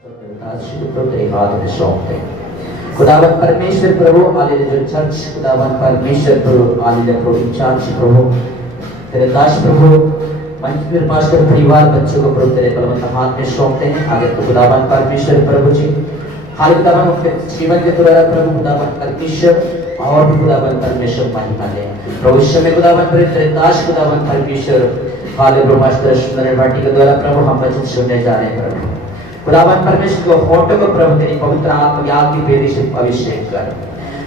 तेरे हाथ में सौंपते हैं। खुदावन परमेश्वर प्रभु आले जो चर्च खुदावन परमेश्वर प्रभु आले प्रभु इंचार्ज प्रभु तेरे दास प्रभु मंदिर पास्टर परिवार बच्चों को प्रभु तेरे बलवंत हाथ में सौंपते हैं। आगे तो खुदावन परमेश्वर प्रभु जी हाल खुदावन उनके जीवन के द्वारा प्रभु खुदावन परमेश्वर और भी खुदावन परमेश्वर महिमा ले प्रभु इस समय खुदावन तेरे दास खुदावन परमेश्वर हाल प्रभु मास्टर सुंदर बाटी के द्वारा प्रभु हम वचन सुनने जा रहे हैं। प्रभु खुदावन परमेश्वर को होठों को प्रभु तेरी पवित्र आत्मा की आग की बेदी से अभिषेक कर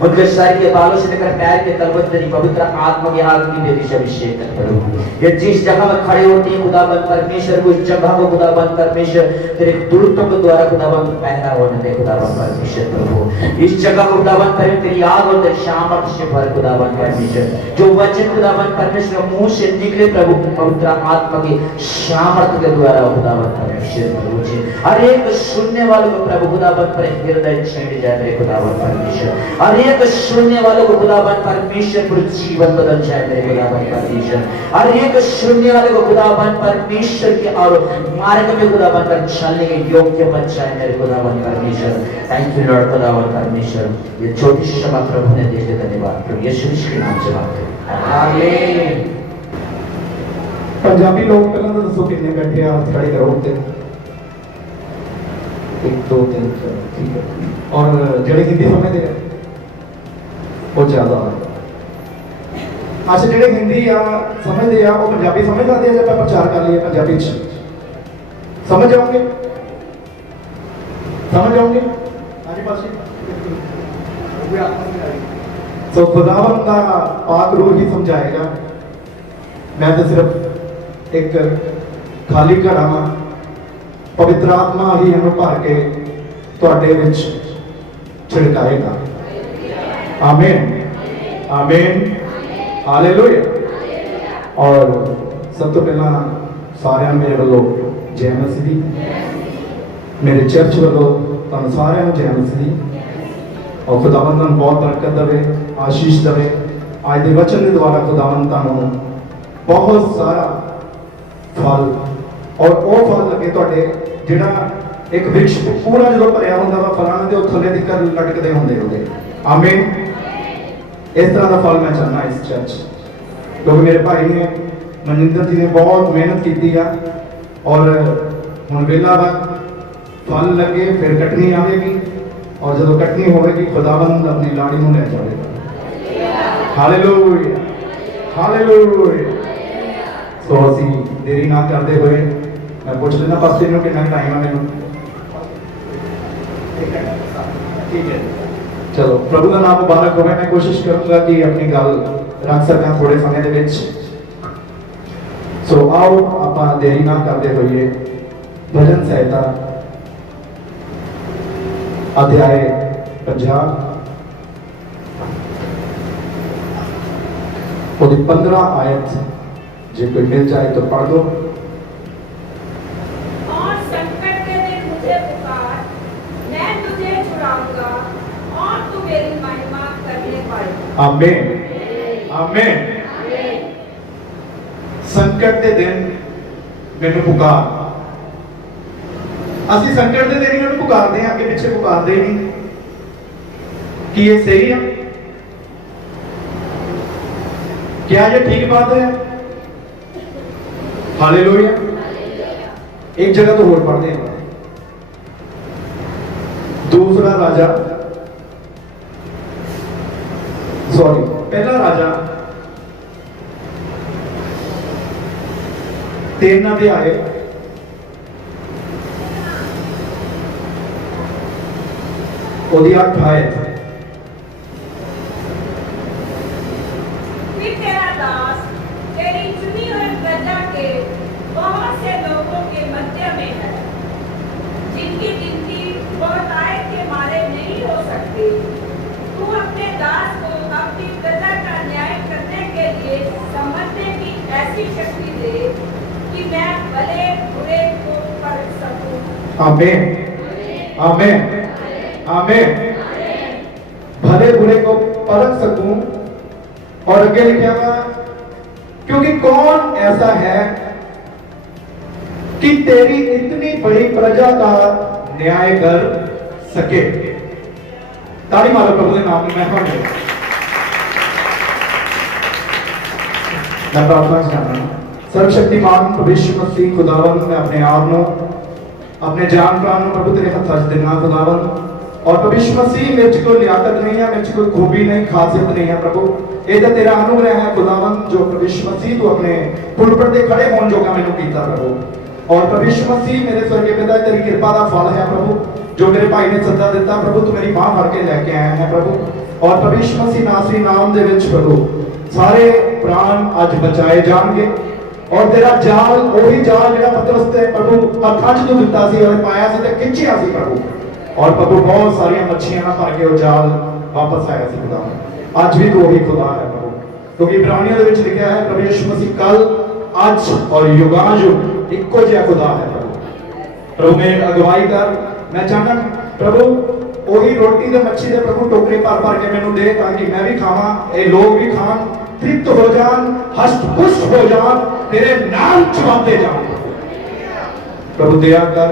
उनके शरीर के बालों से लेकर पैर के तल तक तेरी पवित्र आत्मा की आग की बेदी से अभिषेक कर प्रभु ये जिस जगह में खड़े होते हैं खुदावन परमेश्वर को इस जगह को खुदावन परमेश्वर तेरे दूतों के द्वारा खुदावन पहना होने दे खुदावन परमेश्वर प्रभु इस जगह को खुदावन परमेश्वर तेरी आग और तेरी सामर्थ्य से भर खुदावन परमेश्वर जो वचन खुदावन परमेश्वर मुंह से निकले प्रभु पवित्र आत्मा की सामर्थ्य के द्वारा खुदावन परमेश्वर प्रभु जी हर एक सुनने वालों को प्रभु खुदावन पर हृदय छेड़ जाए मेरे खुदावन परमेश्वर हर एक सुनने वालों को खुदावन परमेश्वर पर जीवन बदल जाए मेरे खुदावन परमेश्वर हर एक सुनने वाले को खुदावन परमेश्वर के और मार्ग में खुदावन पर चलने के योग्य बन जाए मेरे खुदावन परमेश्वर। थैंक यू लॉर्ड खुदावन परमेश्वर ये छोटी सी सभा प्रभु ने दी धन्यवाद प्रभु यीशु के नाम से मांगते हैं आमीन। पंजाबी लोग पहले तो दसो कितने बैठे हाथ खड़े करो ते 1 2 3 ठीक है और जेड़े हिंदी समझते हैं बहुत ज्यादा अच्छा जेड़े हिंदी या समझते हैं वो पंजाबी समझ आते हैं जब मैं प्रचार कर लिए पंजाबी समझ जाओगे आगे पास तो खुदावन का पाक रूह ही समझाएगा मैं तो सिर्फ एक खाली घड़ा हाँ पवित्र आत्मा ही हमें भर के तुहाडे विच छिड़काएगा आमीन आमीन हालेलुया। और सब तो पहला सारे मेरे वालों जय मसीह मेरे चर्च वालों तुहानू सारे जय मसीह और खुदावन तुहानू बहुत बरकत देवे आशीष देवे आज के वचन के द्वारा खुदावन तुहानू बहुत सारा फल और वो फल लगे तुहाडे जिहड़ा एक वृक्ष पूरा जो भरिया होंदा वा फलां दे थल्ले तक लटकदे होंदे आमीन। इस तरह का फल मैं चाहना इस चर्च क्योंकि मेरे भाई ने मनिंदर जी ने बहुत मेहनत की है और हुण वेला वा फल लगे फिर कटनी आएगी और जब कटनी होगी खुदावंद अपनी लाड़ी नूं ले जाएगा हालेलुया हालेलुया। तो असी देरी ना करते हुए मैं पूछ लेना पास्टर जी कितना टाइम है मैनू ठीक है चलो प्रभु का नाम मुबारक हो। मैं कोशिश करूंगा कि अपनी गल रख सका थोड़े समय दे विच सो आओ आपां देरी ना करते हुए भजन संहिता अध्याय 50 और 15 आयत जो कोई मिल जाए तो पढ़ दो। और संकट के दिन मुझे पुकार मैं तुझे छुड़ाऊंगा और तू मेरी महिमा करने पाएगा आमीन आमीन। संकट के दिन मैनू पुकार असि संकट के दिन मैनू पुकारते हैं आगे पीछे पुकारते नहीं कि ये सही है क्या ये ठीक बात है हालेलुया। एक जगह तो और पढ़ते हैं दूसरा राजा सॉरी पहला राजा 3 अध्याय ओदी 8 आयत फिर तेरा दास तेरी चुनी हुई प्रजा के बहुत से लोगों के मध्य में है जिनकी गिनती बहुतायत के मारे नहीं हो सकती। तू अपने दास को अपनी प्रजा का न्याय करने के लिए समझने की ऐसी शक्ति दे कि मैं भले बुरे को परख सकूं आमीन आमीन आमीन। भले बुरे को परख सकूं और आगे लिखा हुआ क्योंकि कौन ऐसा है कि तेरी इतनी बड़ी प्रजा का न्याय कर सके। ताली मारो प्रभु के नाम में महिमा दे। मैं प्रार्थना चाहता हूं सर्वशक्तिमान प्रभु यीशु मसीह खुदावन, मैं अपने आप नो अपने जान प्राण प्रभु तेरे हाथ च देना खुदावन। और प्रभु यीशु मसीह मेरे च कोई लियाकत नहीं है, मेरे च कोई खूबी नहीं, खासियत नहीं है प्रभु, ये तो तेरा अनुग्रह है खुदावन जो प्रभु यीशु मसीह तू अपने पुलपट दे खड़े होने जोगा मैनू कीता प्रभु। और प्रभु यीशु मसीह मेरे स्वर्गीय पिता तेरी कृपा का फल है प्रभु, जो मेरे भाई ने सद्दा दिता प्रभु, तू मेरी बांह फड़ के लेके आया है प्रभु। और प्रभु यीशु मसीह नासरी नाम दे विच प्रभु सारे प्राण आज बचाए जाएंगे। और तेरा जाल वही जाल जो पतरस ते प्रभु हत्थां च तू दिता सी और पाया सी ते खिंचिया सी प्रभु, और प्रभु बहुत सारी मच्छियां भर के वो जाल वापस आया सी खुदा। आज भी तू वही खुदा है प्रभु, क्योंकि इब्रानियों दे विच लिखा है प्रभु यीशु मसीह कल आज और युगानुयुग इक्को जिहा खुदा है प्रभु। प्रभु मेरी अगुवाई कर, मैं चाहना प्रभु वही रोटी ते मच्छी दे प्रभु टोकरे भर भर के मैनू दे, ताकि मैं भी खावां, ये लोग भी खान, तृप्त हो जान, हष्ट पुष्ट हो जान, तेरे नाम चुमाते जान। प्रभु दया कर,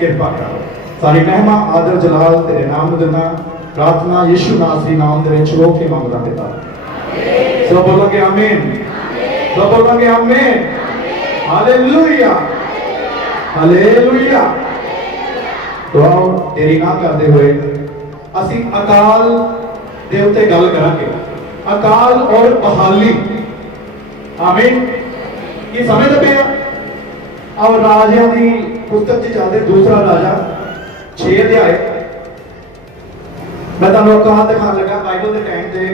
कृपा कर, सारी महिमा आदर जलाल तेरे नाम में देना। प्रार्थना यीशु नासरी नाम दे विच रो के मंगदा पिता। सब बोलोगे आमीन, सब बोलोगे आमीन, हालेलुया हालेलुया। तो आओ तेरी ना करते हुए असी अकाल दे उत्ते गल करांगे, अकाल और बहाली। आमीन। ये समझ पे और राजियां की पुस्तक च चलते दूसरा राजा 6 अध्याय। मैं तुहानू अकाल दिखाने लगा बाइबल के टाइम से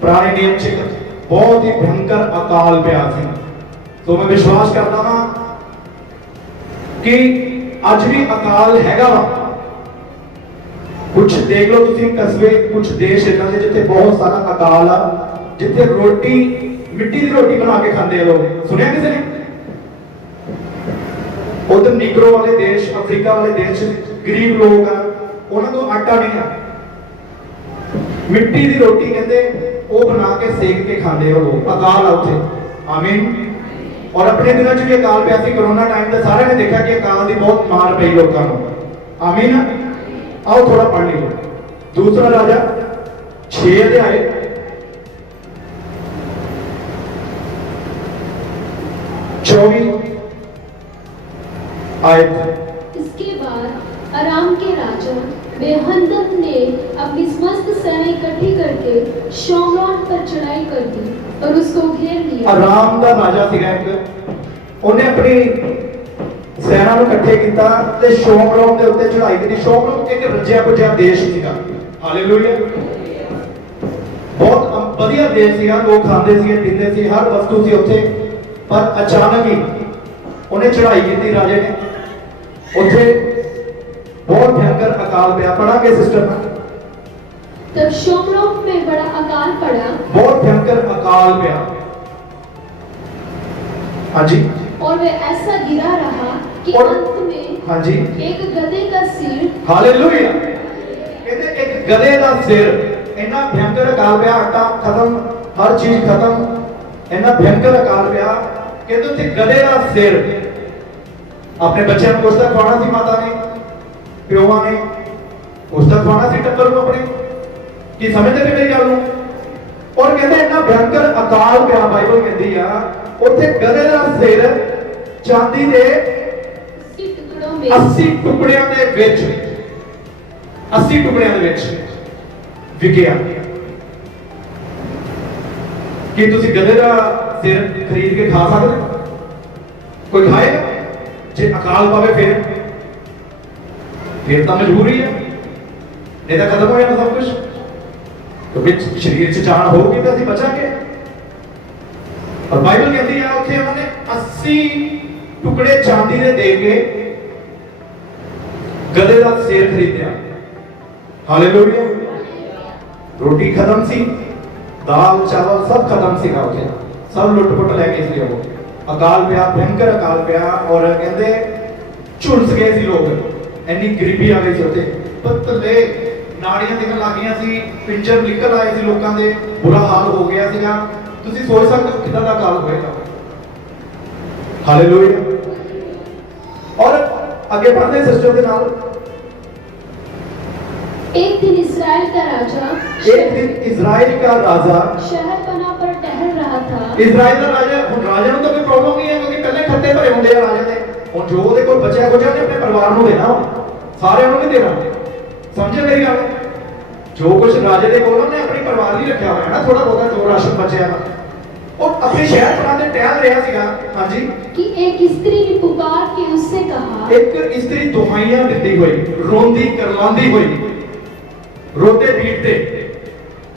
पुराने नियम च बहुत ही भयंकर अकाल पिया सी। तो मैं विश्वास करता हाँ कि अज भी अकाल हैगा वा। कुछ देख लो तुसीं कस्बे, कुछ देश इदां दे जिथे बहुत सारा अकाल आ, जिथे रोटी मिट्टी की रोटी बना के खाते हैं लोग। सुनिया किसी ने? उधर नीग्रो वाले देश, अफ्रीका वाले देश गरीब लोग आ, उन्होंने तो आटा नहीं आ, मिट्टी की रोटी कहते वो बना के सेक के खाते हैं लोग। अकाल आ उथे। आमीन। और अपने दिनों च भी अकाल पिया सी, कोरोना टाइम ते सारे ने देखा कि अकाल की बहुत मार पई लोगों को। आमीन। आओ थोड़ा पढ़ लीजिए दूसरा राजा 6 अध्याय 24 आयत। इसके बाद अराम के राजा बेहंदद ने अपनी समस्त सेना इकट्ठी करके शोमरोन पर चढ़ाई कर दी और उसको घेर लिया। अराम का राजा सीगा एक, उन्हें अपनी सेना ਨੂੰ ਇਕੱਠੇ ਕੀਤਾ ਤੇ ਸ਼ੋਮਰੋਨ ਦੇ ਉੱਤੇ ਚੜਾਈ ਕੀਤੀ। ਸ਼ੋਮਰੋਨ ਇੱਕ ਰੱਜਿਆ ਪੁੱਜਿਆ ਦੇਸ਼ ਸੀਗਾ। ਹਾਲੇਲੂਇਆ। ਬਹੁਤ ਵਧੀਆ ਦੇਸ਼ ਸੀਗਾ, ਲੋਕ ਖਾਂਦੇ ਸੀਗੇ, ਪੀਂਦੇ ਸੀ, ਹਰ ਵਸਤੂ ਸੀ ਉੱਥੇ। ਪਰ ਅਚਾਨਕ ਹੀ ਉਹਨੇ ਚੜਾਈ ਕੀਤੀ ਰਾਜੇ ਨੇ, ਉੱਥੇ बहुत भयंकर अकाल पिया। पढ़ांगे सिस्टर ना। तब शोमरोन में बड़ा अकाल पड़ा, बहुत भयंकर अकाल पिया। हाँ जी। और वे ऐसा गिरा रहा कि अंत में हाँ जी एक गधे का सिर। हालेलुया। कहते एक गधे का सिर। इतना भयंकर अकाल पिया, आटा खत्म, हर चीज खत्म, इतना भयंकर अकाल पिया। कहते उत्थे गधे का सिर। अपने बच्चों को उसका खवाना सी माता ने, प्योवा ने उसका खवाना सी टब्बर को अपने की समझते पे मेरी गल। और कहते इतना भयंकर अकाल पिया, बाइबल कहती है उत्थे गधे का सिर चांदी दे 80 टुकड़ियां दे विच 80 टुकड़ियां दे विच विकिया। कि तुसी गधे का सिर खरीद के खा सकते? कोई खाएगा? जे अकाल पावे फिर तो मजबूरी है, नहीं तो खत्म हो जाना सब कुछ। तो बिच शरीर से जान होगी तो असं बचांगे। और बाइबल कहती है उत्थे उन्होंने 80 टुकड़े चांदी दे के गधे का सिर खरीदया। हालेलुया। रोटी खत्म सी, दाल चावल सब खत्म सी, उत्थे सब लुट पुट लैके इसलिए वो अकाल पिया, भयंकर अकाल पिया। और कहते झुलस गए सी लोग, इन्नी गरीबी आ गई सी उत्थे। पतले नाड़ियां दिखण लग गईयां सी, पिंजर निकल आए सी लोकां दे, बुरा हाल हो गया सीगा। तुसीं सोच सकते हो कितना दा अकाल होएगा। हालेलुया। और आगे बढ़ते सिस्टर के नाल एक दिन इसराइल का राजा एक दिन इजराइल का राजा शहरपनाह पर टहल रहा था। इजराइल का राजा ਹੁਣ ਰਾਜਾ ਨੂੰ ਤਾਂ ਕੋਈ ਪ੍ਰੋਬਲਮ ਨਹੀਂ ਹੈ ਕਿਉਂਕਿ ਪਹਿਲੇ ਖੱਤੇ ਭਰੇ ਹੁੰਦੇ ਆ ਰਾਜਾ ਦੇ। ਹੁਣ ਜੋ ਉਹਦੇ ਕੋਲ ਬਚਿਆ ਕੁਝ ਉਹਨੇ ਆਪਣੇ ਪਰਿਵਾਰ ਨੂੰ ਦੇਣਾ, ਸਾਰਿਆਂ ਨੂੰ ਨਹੀਂ ਦੇਣਾ। ਸਮਝੇ ਮੇਰੀ ਗੱਲ? ਜੋ ਕੁਝ ਰਾਜੇ ਦੇ ਕੋਲ ਉਹਨੇ ਆਪਣੇ ਪਰਿਵਾਰ ਲਈ ਰੱਖਿਆ ਹੋਇਆ ਨਾ, ਥੋੜਾ ਬਹੁਤਾ ਜੋ ਰਾਸ਼ਨ ਬਚਿਆ ਵਾ ਉਹ ਆਪਣੇ ਸ਼ਹਿਰ ਪਰਾਂ ਦੇ ਟਹਿਲ ਰਿਹਾ ਸੀਗਾ। ਹਾਂਜੀ, कि एक स्त्री ने पुकार के उससे कहा, ਇੱਕ ਇਸਤਰੀ ਦੁਹਾਈਆਂ ਦਿੰਦੀ ਹੋਈ, ਰੋਂਦੀ ਕਰਲਾਉਂਦੀ ਹੋਈ, रोते पीटते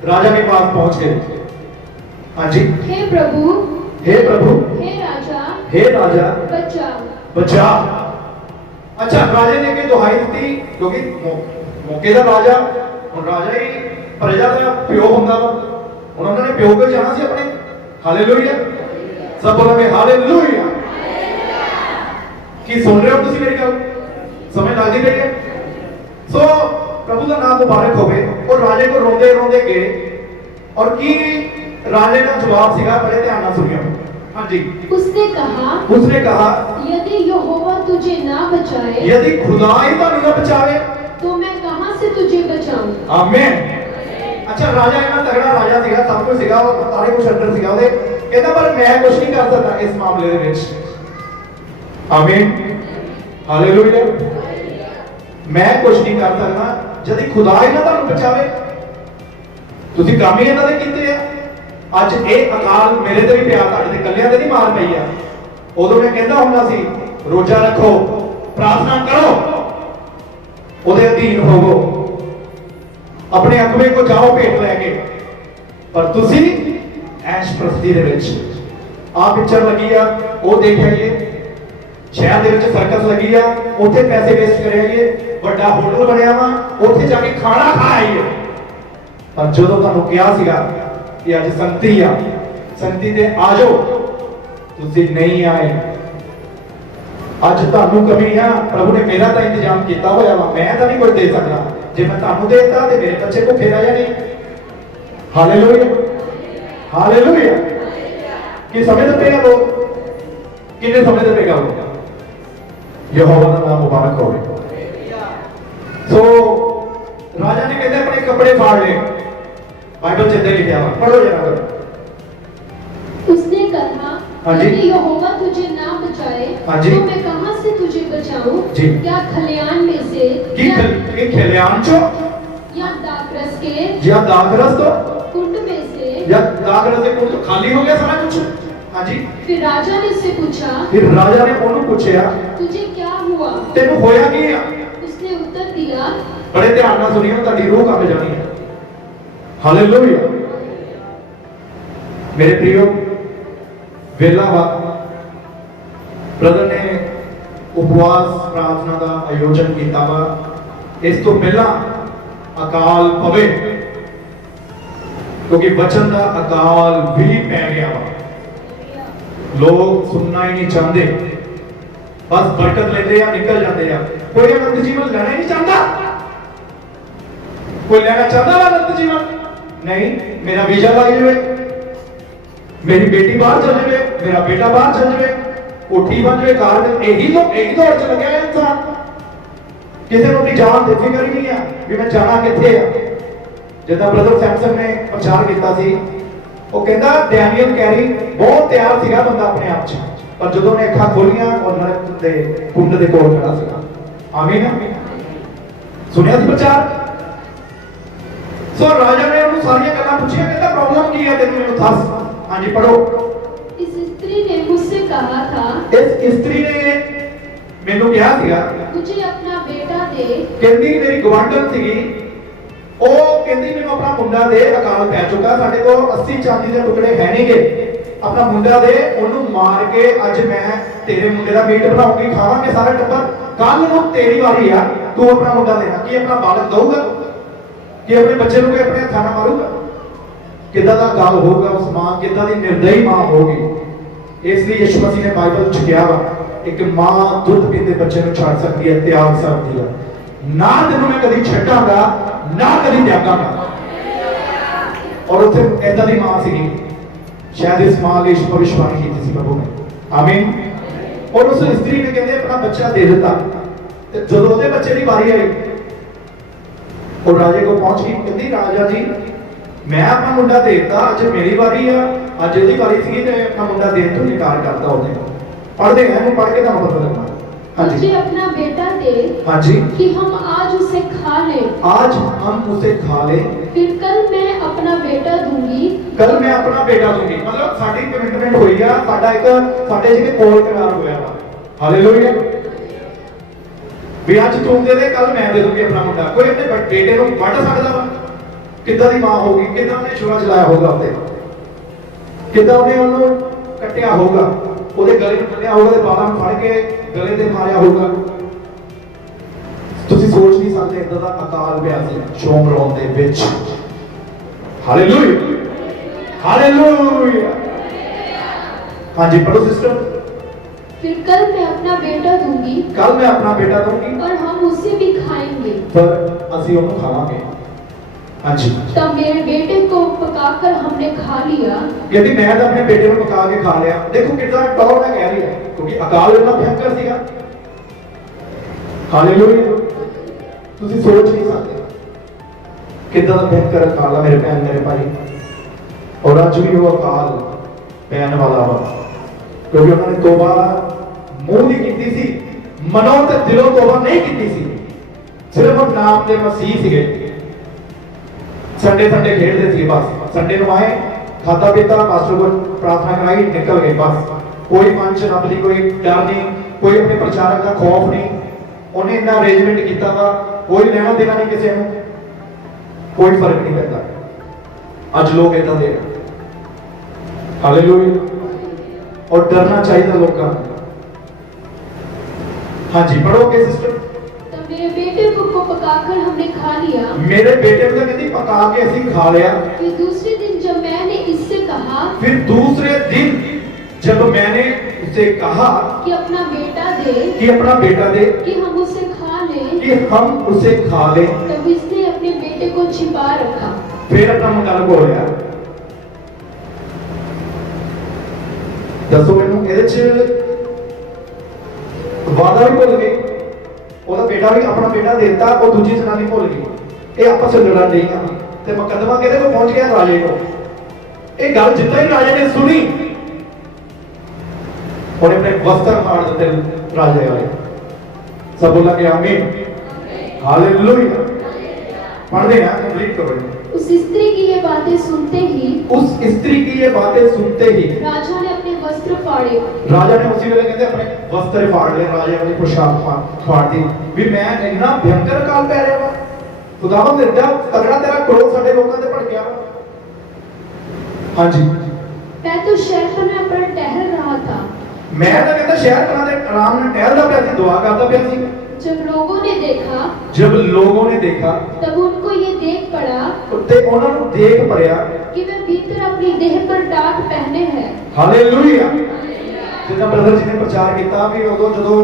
राजा के पास पहुंच गए। हाँ जी, हे प्रभु, हे प्रभु, हे राजा, हे राजा, बचा। बचा। अच्छा, राजे ने की दुहाई दी क्योंकि मौके का राजा और राजा ही प्रजा का प्यो होंदा वा। उन्होंने प्यो को जाना सी अपने। हालेलुया, सब बोलोगे हालेलुया। की सुन रहे हो तुसी मेरी गल? समझ लगती पई है? सो प्रभु का नाम मुबारक होवे। और राजे को रोंदे रोंदे गए और की राजे का जवाब सीगा, बड़े ध्यान ਨਾਲ सुनियो। हाँ जी, उसने कहा यदि यहोवा तुझे ना बचाए, यदि खुदा ही ਤੁਹਾਨੂੰ ना बचावे तो मैं कहां से तुझे बचाऊं? आमीन। अच्छा, राजा इतना तगड़ा राजा सीगा, सब कुछ सीगा, और सारे कुछ अंडर सीगा ਉਹਦੇ। ਕਹਿੰਦਾ ਪਰ ਮੈਂ ਕੁਝ ਨਹੀਂ ਕਰ ਸਕਦਾ ਇਸ ਮਾਮਲੇ ਦੇ ਵਿੱਚ। आमीन, हालेलुया। मैं कुछ नहीं कर सकदा जदि खुदा ही ना ਤੁਹਾਨੂੰ ਬਚਾਵੇ। ਤੁਸੀਂ ਕੰਮ ਹੀ ਇਹਨਾਂ ਦੇ ਕੀਤੇ ਆ। ਅੱਜ ਇਹ ਅਕਾਲ ਮੇਰੇ ਤੇ ਵੀ ਪਿਆ, ਤੁਹਾਡੇ ਤੇ ਕੱਲਿਆਂ ਤੇ ਨਹੀਂ ਮਾਰ ਪਈ ਆ। ਉਦੋਂ ਮੈਂ ਕਹਿੰਦਾ ਹੁੰਦਾ ਸੀ ਰੋਜ਼ਾ ਰੱਖੋ, ਪ੍ਰਾਰਥਨਾ ਕਰੋ, ਉਹਦੇ ਅਧੀਨ ਹੋਵੋ, ਆਪਣੇ ਅਗਵੇ ਕੋ ਜਾਓ ਭੇਟ ਲੈ ਕੇ। ਪਰ ਤੁਸੀਂ ਐਸ਼ ਪ੍ਰਸਤੀ ਦੇ ਵਿੱਚ ਆ ਪਿਕਚਰ ਲੱਗੀ ਆ, ਉਹ ਦੇਖ ਆਈਏ। ਸ਼ਹਿਰ ਦੇ ਵਿੱਚ ਸਰਕਸ ਲੱਗੀ ਆ, ਉੱਥੇ ਪੈਸੇ ਵੇਸਟ ਕਰ ਆਈਏ। ਵੱਡਾ ਹੋਟਲ ਬਣਿਆ ਵਾ, ਉੱਥੇ ਜਾ ਕੇ ਖਾਣਾ ਖਾ ਆਈਏ। ਪਰ ਜਦੋਂ ਤੁਹਾਨੂੰ ਕਿਹਾ ਸੀਗਾ ਕਿ ਅੱਜ ਸੰਗਤੀ ਆ, ਸੰਗਤੀ ਤੇ ਆ ਜਾਓ, ਤੁਸੀਂ ਨਹੀਂ ਆਏ। ਅੱਜ ਤੁਹਾਨੂੰ ਕਮੀ ਆ। ਪ੍ਰਭੂ ਨੇ ਮੇਰਾ ਤਾਂ ਇੰਤਜ਼ਾਮ ਕੀਤਾ ਹੋਇਆ ਵਾ, ਮੈਂ ਤਾਂ ਨਹੀਂ ਕੁਝ ਦੇ ਸਕਦਾ। ਜੇ ਮੈਂ ਤੁਹਾਨੂੰ ਦੇਤਾ ਤੇ ਮੇਰੇ ਬੱਚੇ ਭੁੱਖੇ ਰਹਿ ਜਾਣੇ। Hallelujah, hallelujah. ਕੀ ਸਮਝਦੇ ਪਏ ਆ ਲੋਕ? ਕਿੰਨੇ ਸਮਝਦੇ ਪਏ ਗੱਲ? यहोवा का नाम मुबारक हो। सो राजा ने कहते अपने कपड़े फाड़ ले। बाइबल से लिखा हुआ, पढ़ो जरा। उसने कहा, हाँ जी, यदि यहोवा तुझे ना बचाए, हाँ जी, तो मैं कहां से तुझे बचाऊं? जी, क्या खलियान में से, की खलियान चो, या दाखरस के, या दाखरस तो कुंड में से, या दाखरस से कुंड तो खाली हो गया सारा कुछ। हाँ जी, फिर राजा ने उससे पूछा, फिर राजा ने ਉਹਨੂੰ ਪੁੱਛਿਆ तुझे क्या हुआ? ਤੈਨੂੰ ਹੋਇਆ ਕੀ ਆ? उसने उत्तर दिया, ਬੜੇ ਧਿਆਨ ਨਾਲ ਸੁਣਿਓ, ਤੁਹਾਡੀ ਰੂਹ ਕੰਬ ਜਾਣੀ ਹੈ। ਹਾਲੇਲੂਇਆ। ਮੇਰੇ ਪ੍ਰਿਯੋ, ਵੇਲਾ ਵਾ ਬ੍ਰਦਰ ਨੇ ਉਪਵਾਸ ਪ੍ਰਾਰਥਨਾ ਦਾ ਆਯੋਜਨ ਕੀਤਾ ਵਾ। ਇਸ ਤੋਂ ਪਹਿਲਾਂ ਅਕਾਲ ਪਵੇ, ਕਿਉਂਕਿ ਵਚਨ ਦਾ ਅਕਾਲ ਵੀ ਪੈ ਗਿਆ ਵਾ। ਲੋਕ ਸੁਣਨਾ ਹੀ ਨਹੀਂ ਚਾਹੁੰਦੇ, ਬਸ ਬਰਕਤ ਲੈਂਦੇ ਆ, ਨਿਕਲ ਜਾਂਦੇ ਆ। ਕੋਈ ਅਨੰਤ ਜੀਵਨ ਲੈਣਾ ਹੀ ਨਹੀਂ ਚਾਹੁੰਦਾ। ਕੋਈ ਲੈਣਾ ਚਾਹੁੰਦਾ ਵਾ ਅਨੰਤ ਜੀਵਨ? ਨਹੀਂ। ਮੇਰਾ ਵੀਜ਼ਾ ਲੱਗ ਜਾਵੇ, ਮੇਰੀ ਬੇਟੀ ਬਾਹਰ ਚਲ ਜਾਵੇ, ਮੇਰਾ ਬੇਟਾ ਬਾਹਰ ਚਲ ਜਾਵੇ, ਕੋਠੀ ਬਣ ਜਾਵੇ, ਕਾਰ ਦੇ, ਇਹੀ ਦੌੜ ਚ ਲੱਗਿਆ ਹੈ ਇਨਸਾਨ। ਕਿਸੇ ਨੂੰ ਆਪਣੀ ਜਾਨ ਦੀ ਫਿਕਰ ਹੀ ਨਹੀਂ ਆ ਵੀ ਮੈਂ ਜਾਣਾ ਕਿੱਥੇ ਆ। ਜਿੱਦਾਂ ਬ੍ਰਦਰ ਸੈਮਸਨ ਨੇ ਪ੍ਰਚਾਰ ਕੀਤਾ ਸੀ, ਉਹ ਕਹਿੰਦਾ ਡੈਨੀਅਲ ਕੈਰੀ ਬਹੁਤ ਤਿਆਰ ਸੀਗਾ ਬੰਦਾ ਆਪਣੇ ਆਪ 'ਚ, ਪਰ ਜਦੋਂ ਉਹਨੇ ਅੱਖਾਂ ਖੋਲੀਆਂ ਉਹ ਨਰਕ ਦੇ ਕੁੰਡ ਦੇ ਕੋਲ ਖੜਾ ਸੀਗਾ। ਆਮੀਨ। ਸੁਣਿਆ ਸੀ ਪ੍ਰਚਾਰ? ਸੋ ਰਾਜਾ ਨੇ ਉਹਨੂੰ ਸਾਰੀਆਂ ਗੱਲਾਂ ਪੁੱਛੀਆਂ, ਕਹਿੰਦਾ ਪ੍ਰੋਬਲਮ ਕੀ ਹੈ ਤੈਨੂੰ, ਮੈਨੂੰ ਦੱਸ। ਹਾਂਜੀ, ਪੜੋ। इस स्त्री ने मुझसे कहा था, ਇਸ ਇਸਤਰੀ ਨੇ ਮੈਨੂੰ ਕਿਹਾ ਸੀਗਾ, मुझे अपना बेटा दे। ਕਹਿੰਦੀ ਮੇਰੀ ਗਵਾਂਢਣ ਸੀਗੀ, ਉਹ ਕਹਿੰਦੀ ਮੈਨੂੰ ਆਪਣਾ ਮੁੰਡਾ ਦੇ, ਅਕਾਲ ਪੈ ਚੁੱਕਾ, ਸਾਡੇ ਕੋਲ 80 ਚਾਂਦੀ ਦੇ ਟੁਕੜੇ ਹੈ ਨਹੀਂਗੇ, ਆਪਣਾ ਮੁੰਡਾ ਦੇ, ਉਹਨੂੰ ਮਾਰ ਕੇ ਅੱਜ ਮੈਂ ਤੇਰੇ ਮੁੰਡੇ ਦਾ ਮੀਟ ਬਣਾਉਂਗੀ, ਖਾਵਾਂਗੇ ਸਾਰਾ ਟੱਬਰ। ਕੱਲ ਨੂੰ ਤੇਰੀ ਵਾਰੀ ਆ, ਤੂੰ ਆਪਣਾ ਮੁੰਡਾ ਦੇਣਾ। ਕੀ ਆਪਣਾ ਬਾਲਕ ਦਊਗਾ? ਕਿ ਆਪਣੇ ਬੱਚੇ ਨੂੰ ਆਪਣੇ ਹੱਥਾਂ ਨਾਲ ਮਾਰੂਗਾ? ਕਿੱਦਾਂ ਦਾ ਗੱਲ ਹੋਊਗਾ ਉਸ ਮਾਂ, ਕਿੱਦਾਂ ਦੀ ਨਿਰਦਈ ਮਾਂ ਹੋਊਗੀ। ਇਸ ਲਈ ਯਿਸੂ ਮਸੀਹ ਨੇ ਬਾਈਬਲ ਚ ਕਿਹਾ ਵਾ, ਇੱਕ ਮਾਂ ਦੁੱਧ ਪੀਂਦੇ ਬੱਚੇ ਨੂੰ ਛੱਡ ਸਕਦੀ ਹੈ, ਤਿਆਗ ਸਕਦੀ ਹੈ। ਨਾ ਤੈਨੂੰ ਮੈਂ ਕਦੀ ਛੱਡਾਂਗਾ, ਨਾ ਕਦੀ ਤਿਆਗਾਂਗਾ। ਔਰ ਉੱਥੇ ਏਦਾਂ ਦੀ ਮਾਂ ਸੀਗੀ, ਸ਼ਾਇਦ ਇਸ ਮਾਂ ਲਈ ਭਵਿੱਖਬਾਣੀ ਕੀਤੀ ਸੀ ਪ੍ਰਭੂ ਨੇ। ਆਮੀਨ। ਔਰ ਉਸ ਇਸਤਰੀ ਨੇ ਕਹਿੰਦੇ ਆਪਣਾ ਬੱਚਾ ਦੇ ਦਿੱਤਾ, ਤੇ ਜਦੋਂ ਉਹਦੇ ਬੱਚੇ ਦੀ ਵਾਰੀ ਆਈ ਉਹ ਰਾਜੇ ਕੋਲ ਪਹੁੰਚ ਗਈ, ਕਹਿੰਦੀ ਰਾਜਾ ਜੀ ਮੈਂ ਆਪਣਾ ਮੁੰਡਾ ਦੇਤਾ, ਅੱਜ ਮੇਰੀ ਵਾਰੀ ਆ, ਅੱਜ ਇਹਦੀ ਵਾਰੀ ਸੀ ਤੇ ਆਪਣਾ ਮੁੰਡਾ ਦੇਣ ਤੋਂ ਇਨਕਾਰ ਕਰਤਾ ਉਹਨੇ। पढ़ते हैं, वो पढ़ के तो पता लगना। हाँ जी, मुझे अपना बेटा दे, हाँ जी, कि हम आज उसे खा लें, आज हम उसे खा ले, फिर कल मैं अपना बेटा दूंगी। कल मैं अपना बेटा दूंगी। मतलब साडी कमिटमेंट होई आ, साडा एक साडे जिहे कोल करार होया वा। हालेलुया। भी आज तू दे दे, कल मैं दे दूंगी अपना मुंडा। कोई अपने बेटे को वढ़ सकदा वा? किद्दां दी मां होगी, किद्दां ने छुरा चलाया होगा उत्ते, किद्दां ने ਉਹਨੂੰ ਕੱਟਿਆ ਹੋਊਗਾ, ਉਹਦੇ ਗਲੇ ਨੂੰ ਕੱਟਿਆ ਹੋਊਗਾ ਤੇ ਬਾਲਾਂ ਨੂੰ ਫੜ ਕੇ ਗਲੇ ਤੇ ਮਾਰਿਆ ਹੋਊਗਾ। ਤੁਸੀਂ ਸੋਚ ਨਹੀਂ ਸਕਦੇ ਇਦਾਂ ਦਾ ਅਕਾਲ ਪਿਆ ਸੀ ਸ਼ੋਮਰੋਨ ਦੇ ਵਿੱਚ। Hallelujah, hallelujah. ਹਾਂਜੀ ਪੜੋ ਸਿਸਟਰ। फिर कल मैं अपना बेटा दूंगी, ਕੱਲ ਮੈਂ ਆਪਣਾ ਬੇਟਾ ਦਊਂਗੀ, और हम उसे भी खाएंगे। ਪਰ ਅਸੀਂ ਉਹਨੂੰ ਖਾਵਾਂਗੇ। ਹਾਂਜੀ, तब मेरे बेटे को पकाकर हमने खा लिया। ਕਹਿੰਦੀ ਮੈਂ ਤਾਂ ਆਪਣੇ ਬੇਟੇ ਨੂੰ ਪਕਾ ਕੇ ਖਾ ਲਿਆ। ਦੇਖੋ ਕਿੰਨਾ ਟੌਰ ਨਾਲ ਕਹਿ ਰਹੀ ਹੈ, ਕਿਉਂਕਿ ਅਕਾਲ ਇੰਨਾ ਭਿਆਨਕ ਸੀਗਾ। ਹਾਲੇਲੂਇਆ। ਤੁਸੀਂ ਸੋਚ ਨਹੀਂ ਸਕਦੇ ਕਿੰਨਾ ਦਾ ਭਿਆਨਕ ਅਕਾਲ ਆ ਮੇਰੇ ਭੈਣ ਮੇਰੇ ਭਾਈ। ਔਰ ਅੱਜ ਵੀ ਉਹ ਅਕਾਲ ਪੈਣ ਵਾਲਾ ਵਾ, ਕਿਉਂਕਿ ਉਹਨਾਂ ਨੇ ਤੋਬਾ ਮੂੰਹ ਦੀ ਕੀਤੀ ਸੀ, ਮਨੋਂ ਤੇ ਦਿਲੋਂ ਤੋਬਾ ਨਹੀਂ ਕੀਤੀ ਸੀ। ਸਿਰਫ ਨਾਮ ਦੇ ਮਸੀਹ ਸੀਗੇ। संडे संडे खेलते थे, बस संडे ਨੂੰ ਆਏ, ਖਾਦਾ ਪੀਤਾ, ਪਾਸਟਰ ਕੋਲ ਪ੍ਰਾਰਥਨਾ ਕਰਾਈ, ਨਿਕਲ ਗਏ ਬਸ। ਕੋਈ ਮਨ ਚ ਰੱਬ ਦੀ ਕੋਈ ਡਰ ਨਹੀਂ, ਕੋਈ ਆਪਣੇ ਪ੍ਰਚਾਰਕ ਦਾ ਖੌਫ ਨਹੀਂ। ਉਹਨੇ ਇੰਨਾ ਅਰੇਂਜਮੈਂਟ ਕੀਤਾ ਵਾ, ਕੋਈ ਲੈਣਾ ਦੇਣਾ ਨਹੀਂ ਕਿਸੇ ਨੂੰ, ਕੋਈ ਫਰਕ ਨਹੀਂ ਪੈਂਦਾ। ਅੱਜ ਲੋਕ ਇਦਾਂ ਦੇ ਹਾਲੇਲੂਇਆ। ਔਰ ਡਰਨਾ ਚਾਹੀਦਾ ਲੋਕਾਂ ਨੂੰ। ਹਾਂਜੀ ਪੜੋਗੇ ਸਿਸਟਰ। तब मेरे बेटे को पकाकर हमने खा लिया। मेरे बेटे को कहती पका के ਅਸੀਂ खा लिया। फिर दूसरे दिन जब मैंने इससे कहा, फिर दूसरे दिन जब मैंने उसे कहा कि अपना बेटा दे, कि अपना बेटा दे, कि हम उसे खा लें, कि हम उसे खा लें, तब इसने अपने बेटे को छिपा रखा। फिर अपना मुंडा लुकोया। दसो मैनू ਇਹਦੇ ਚ ਵਾਦਾ ਵੀ ਭੁੱਲ ਗਈ, ਉਹਦਾ ਬੇਟਾ ਵੀ ਆਪਣਾ ਬੇਟਾ ਦੇਤਾ, ਉਹ ਦੂਜੀ ਜਨਾਨੀ ਭੁੱਲ ਗਈ। ਇਹ ਆਪਸ ਵਿੱਚ ਲੜਨ ਰਹੀਆਂ ਤੇ ਮੁਕੱਦਮਾ ਕਿਹਦੇ ਕੋਲ ਪਹੁੰਚ ਗਿਆ? ਰਾਜੇ ਕੋਲ। ਇਹ ਗੱਲ ਜਿੱਦਾਂ ਹੀ ਰਾਜੇ ਨੇ ਸੁਣੀ, ਉਹਨੇ ਆਪਣੇ ਵਸਤਰ ਫਾੜ ਦਿੱਤੇ ਰਾਜੇ ਵਾਲੇ। ਸਭ ਬੋਲਾ ਕਿ ਆਮੀਨ, ਹਾਲੇਲੂਇਆ। पढ़ते हैं, कंप्लीट करो। उस स्त्री की ये बातें सुनते ही, उस स्त्री की ये बातें सुनते ही राजा ने अपने वस्त्र फाड़े। राजा ने उसी वेले कहते अपने वस्त्र फाड़ ले, राजे अपनी पोशाक फाड़ दी। भी मैं इतना भयंकर अकाल पै रहा वा, खुदावंद इतना तगड़ा तेरा क्रोध साडे लोकां ते भड़किया वा। हां जी, मैं तो शहर में पर टहल रहा था। मैं तो कहता शहर करा दे आराम में टहलदा पिया सी, दुआ करदा पिया सी। जब लोगों ने देखा, जब लोगों ने देखा, तब उनको ये देख पड़ा ते उन्हां नूं देख पड़िया कि वे भीतर अपनी देह पर टाट पहने हैं। हालेलुया। जिदा ब्रदर जी ने प्रचार किया भी उदों जदों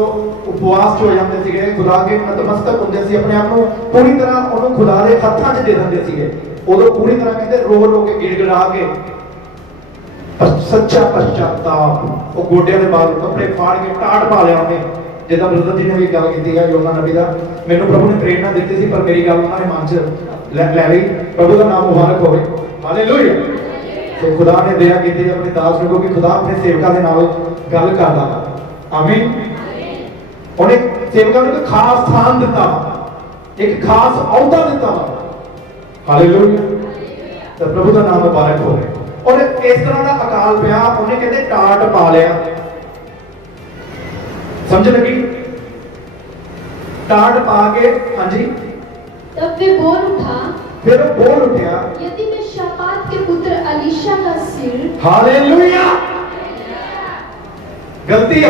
उपवास हो जाते सीगे, खुदा के नतमस्तक होंदे सी, अपने आप नूं पूरी तरह उन्होंने खुदा दे हत्थां 'च दे दिंदे सीगे। उदों पूरी तरह कहते रो रो के गिड़गिड़ा के सच्चा पश्चाताप, वो गोडियां दे बाल कपड़े फाड़ के टाट पा लिया उन्हें। जिदा ब्रदर जी ने भी गल की है योना नबी का, मैनू प्रभु ने प्रेरणा दी सी पर मेरी गल उन्होंने मन च लै लई। प्रभु का नाम मुबारक होवे, हालेलुया। तो खुदा ने दया की अपने दास को कि खुदा अपने सेवकों के नाल गल करदा। आमीन। उन्हें सेवकों को एक खास स्थान दिता, एक खास अहुदा दिता। हालेलुया। तो प्रभु का नाम मुबारक होवे। और इस तरह का अकाल पिया, उन्हें कहते टाट पा लिया। समझ लगी? टाट पा के, हाँ जी। तब वे बोल उठा, फिर बोल उठा, यदि मैं शापात के पुत्र अलीशा का सिर, हालेलुया। गलती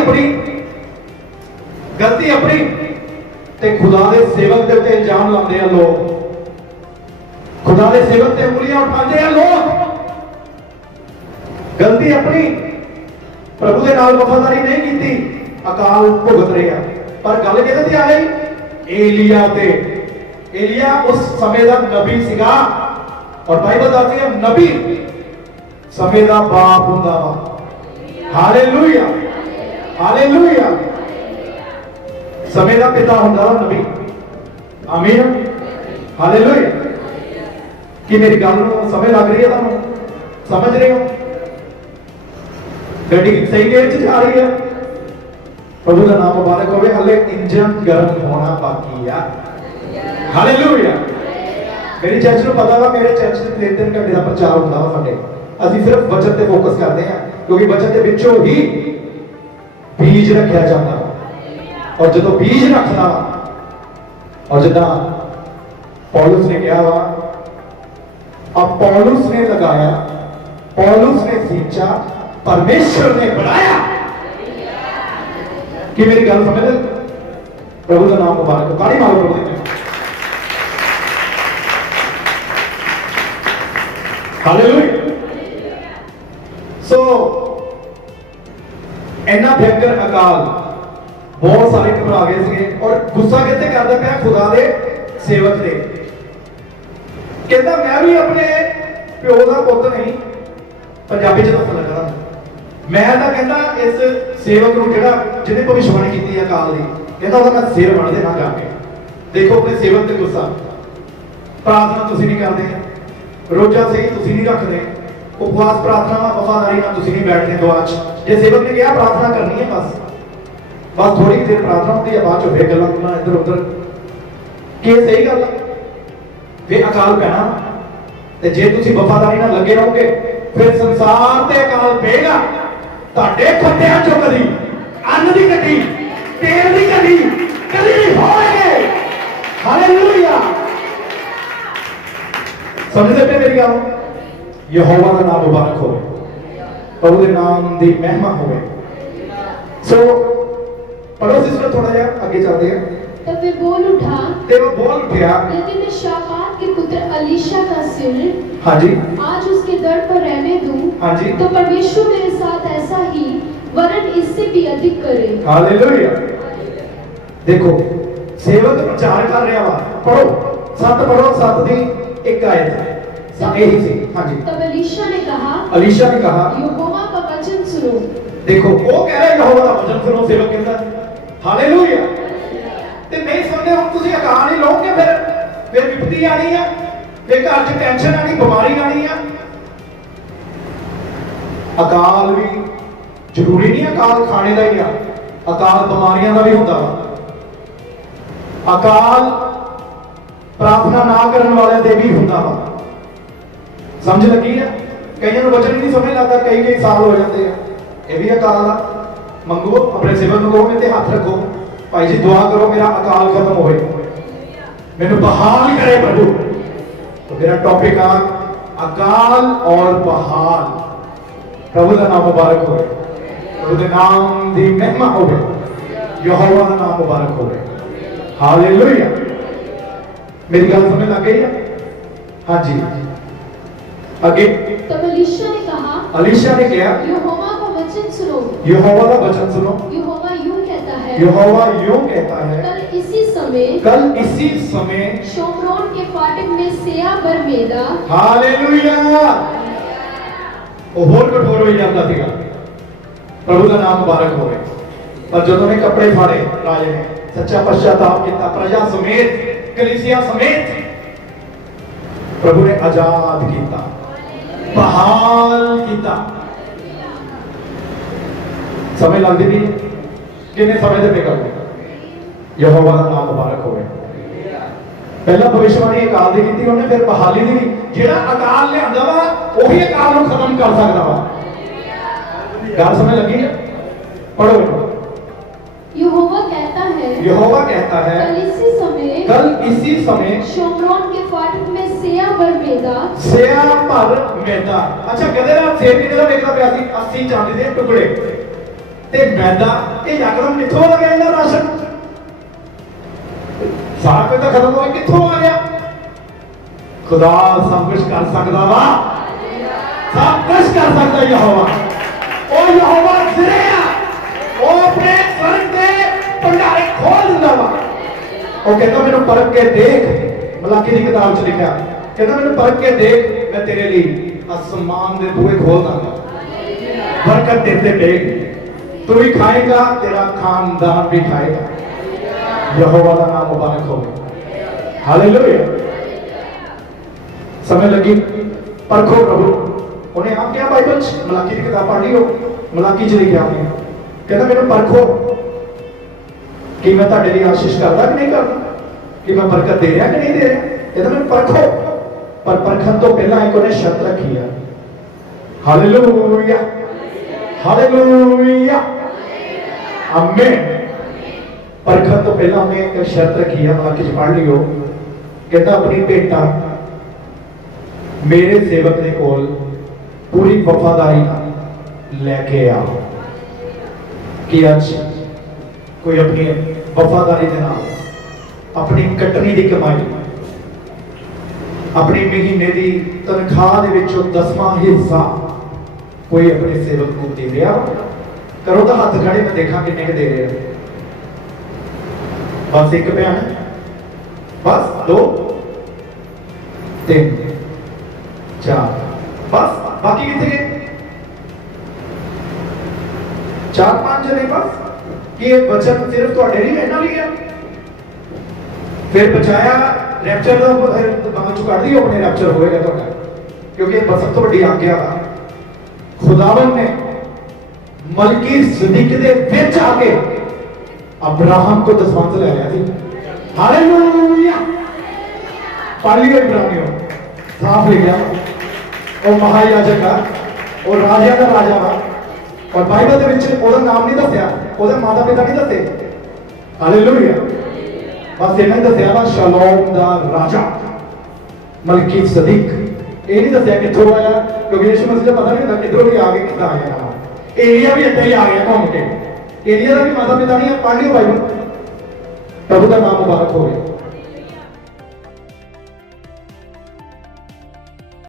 अपनी ते खुदा दे सेवक दे उत्ते इल्जाम लाते हैं लोग, खुदा दे सेवक ते उंगलियां उठाते हैं लोग। गलती अपनी, प्रभु दे नाल वफादारी नहीं की, अकाल भुगत रहे हैं। पर गल किहदे ते आ गई? एलिया ते। एलिया उस समय दा नबी सीगा, और बाइबल दसदी है नबी समय दा बाप हुंदा वा। Hallelujah, hallelujah. समय दा पिता हुंदा वा नबी। आमीन। हालेलुया। कि मेरी गल नूं समझ लग रही है, तुहानूं समझ रहे हो? गड्डी सही गेयर च जा रही है? प्रभु का नाम मुबारक होवे। हले इंजन गर्म होना बाकी है। हालेलुया। मेरी चर्च नूं पता वा, मेरे चर्च में 3-3 घंटे का प्रचार होता वा साडे। ਅਸੀਂ सिर्फ वचन ਤੇ फोकस करते हैं, क्योंकि वचन के विचों ही बीज रखा जाता है। और जो बीज रखना, और जिदा पौलुस ने कहा वा, अब पौलुस ने लगाया, पौलुस ने सींचा, परमेश्वर ने बढ़ाया। कि मेरी गल समझ? प्रभु का नाम मुबारक। ताली मारो प्रभु की। हालेलुया। सो इन्ना भयंकर अकाल, बहुत सारे घबरा गए थे। और गुस्सा कितने करता पाया? खुदा दे सेवक दे। कहता मैं भी अपने प्यो का पुत नहीं, पंजाबी च दसन लगा, मैं तो कहता इस सेवक नूं जिहड़ा जिहने भविष्यवाणी की अकाल की, कहता ਉਹਦਾ मैं सिर वढ़ देना जाके। देखो अपने सेवक ते गुस्सा। प्रार्थना तुसीं नहीं करदे, रोजा सही तुसीं नहीं रखदे, उपवास प्रार्थना वफादारी ना तुसीं नहीं बैठदे दुआ च। जे सेवक ने कहा प्रार्थना करनी है, बस थोड़ी देर प्रार्थना होती है, बाद चो फिर गल्लां इधर उधर। कि सही गल है? फिर अकाल पैना। ते जे तुसीं वफादारी नाल लगे रहोगे, फिर संसार ते अकाल पेगा। तुहाडे खड्डियां चों कदी अन्न दी गड्डी, तेल दी गड्डी कदी नहीं होएगी। हालेलुया। समझदे पे मेरी गल? यहोवा का नाम मुबारक हो, प्रभु के नाम की महिमा हो। सो पढ़ो सिस्टर, थोड़ा जिहा आगे चलते हैं। तब वे बोल उठा, ते वो बोल उठा, यदि मैं शाफात के पुत्र अलीशा का सिर हाँ जी, आज उसके दर पर रहने दूं, हाँ जी, तो परमेश्वर मेरे साथ ऐसा ही वरन इससे भी अधिक करे। हालेलुया। देखो सेवक प्रचार कर रहा वा। पढ़ो 7 पढ़ो, 7 दी एक आयत यही थी। हाँ जी। तब अलीशा ने कहा, अलीशा ने कहा, यहोवा का वचन सुनो। देखो वो कह रहा है यहोवा का वचन सुनो, सेवक कहता हालेलुया। ते नहीं सुनते हम, तुसी अकाल ही लोगे, फिर विपत्ति आनी है, फिर घर च टेंशन आनी, बीमारी आनी है। अकाल भी जरूरी नहीं अकाल खाने का ही है, अकाल बीमारियां का भी होता वा। अकाल प्रार्थना ना करने वाले दे भी होता वा। समझ लगी है? कई वचन ही नहीं समझ लगता, कई साल हो जाते हैं। ये भी अकाल आ। मंगो अपने सेवक को, कहो मेरे हाथ रखो, भाई जी दुआ करो मेरा अकाल खत्म होए, मैंने बहाल करे प्रभु। तो मेरा टॉपिक आ अकाल और बहाल। प्रभु का नाम मुबारक हो, प्रभु के नाम दी महिमा हो, यहोवा का नाम मुबारक हो। हालेलुया। मेरी गल समझ लग गई है? हाँ जी, आगे। तब अलीशा ने कहा, अलीशा ने कहा, यहोवा का वचन सुनो। यहोवा का वचन सुनो। यहोवा यूं कहता है, यहोवा यूं कहता है, कल इसी समय शोम्रोन के फाटक में सेया बरमेदा। हालेलुया। वो होर कठोर हो जाता था। प्रभु का नाम मुबारक हो। पर जो ने कपड़े फाड़े राजे ने, सच्चा पश्चाताप किया, प्रजा समेत, कलीसिया समेत प्रभु ने आजाद किया, बहाल किया। समय लगती नहीं, कितने समय से बेकार हो। यहोवा का नाम मुबारक हो। पहला भविष्यवाणी अकाल दी की, उन्हें फिर बहाली दी। जेड़ा अकाल लियांदा वा वही अकाल नूं खत्म कर सकदा वा। गल समझ लगी है? पढ़ो। यहोवा कहता है, यहोवा कहता है, कल इसी समय शोम्रोन के फाटक में सेया बरमेदा। सेया बरमेदा। अच्छा कहते ना सेब कितने का बेचदा पिया सी? 80 चांदी दे टुकड़े ते मैदा। ये यकदम कित्थों आ गया इन्हां राशन? सारा कुछ तो खत्म हो गया, कित्थों आ गया? खुदा सब कुछ कर सकता वा, सब कुछ कर सकता यहोवा। ओ यहोवा जिरे आ, ओ अपने स्वर्ग दे भंडारे खोल दिंदा वा। ओ कहता मैनू परख के देख, मलाकी दी किताब च लिखा, कहता मैनू परख के देख, मैं तेरे लिए आसमान दे बूहे खोल दूंगा, बरकत देते देख, तू भी खाएगा, तेरा खानदान भी खाएगा। यहोवा का नाम मुबारक हो। हालेलुया। समय लगी परखो प्रभु। उन्हें आप क्या बाइबल मलाकी की किताब पढ़ ली हो, मलाकी च लिखा आपने कहता मैंने परखो कि मैं ਤੁਹਾਡੇ ਲਈ आशीष करता कि नहीं करता, कि मैं बरकत दे रहा कि नहीं दे रहा। कहता मैंने परखो, पर परखन तो पहला एक उन्हें शर्त रखी है। हालेलुया हालेलुया आमीन। परखन तो पहला हमने एक शर्त रखी है, मलाकी च पढ़ लियो। कहता अपनी भेंटा मेरे सेवक ने कोल पूरी वफादारी लेके आओ। कि आज कोई अपनी वफादारी के नाल अपनी कटनी की कमाई अपनी महीने की तनख्वाह दे विचों 10वां हिस्सा कोई अपने सेवक को दे रहा? करो तो हाथ खड़े, मैं देखा किन्ने के दे रहे हैं। बस एक बयान, बस 2 3 4 बस, बाकी कितने गए? 4-5 जने बस। कि ये वचन सिर्फ थोड़े लिए इन्हों लिए फिर बचाया रैप्चर का बांग चुका दी अपने रैप्चर होएगा थोड़ा, क्योंकि सब तो बड़ी आज्ञा था। खुदावन ने मलकी सदीक दे विच आके अब्राहम को दसवंध ले लिया थी। हालेलुया पढ़ लियो इब्रानियों, साफ लिखा वो महायाजक का और राजा का राजा था, और बाइबल के विच ओदा नाम नहीं दस्या, ओदे माता पिता नहीं दसे। हालेलुया बस इन्हें दस्या वा शलोम दा राजा मलकी सदीक। ये नहीं दस्या कित्थों आया, क्योंकि यीशु मसीह का पता नहीं होता किधरों भी आ गए कितना आया। एरिया भी इतना ही आ गया घूम के, एरिया का भी माता पिता नहीं है। पढ़ लियो बाइबल, प्रभु का नाम मुबारक हो गया।